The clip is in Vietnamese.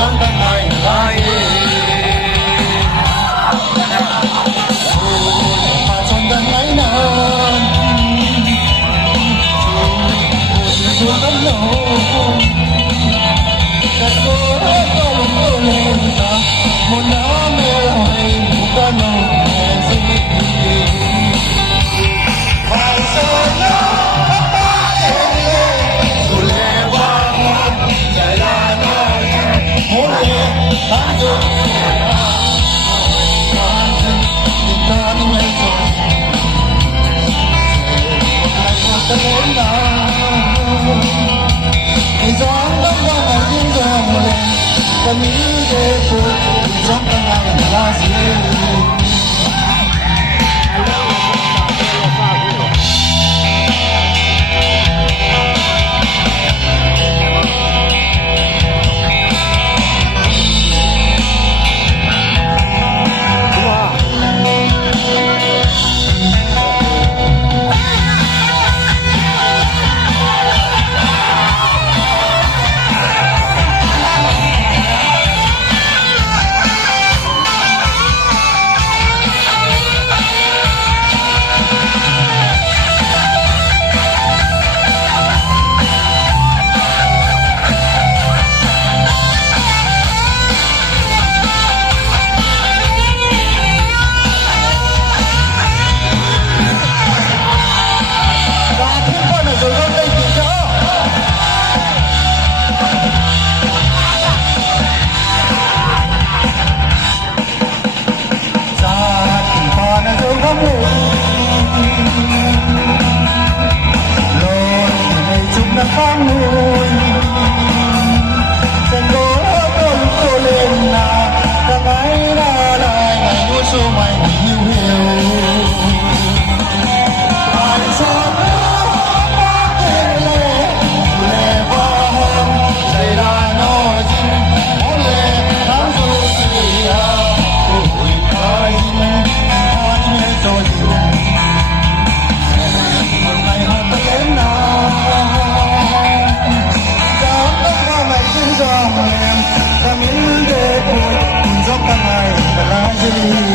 trong các ngày lai mà trong các ngày nào dù vẫn lâu các cô đã có lúc tôi lên ta một nắng mê hoài một con nồng gì và giờ nó Hãy subscribe cho kênh Ghiền Mì Gõ để không bỏ lỡ những video hấp dẫn.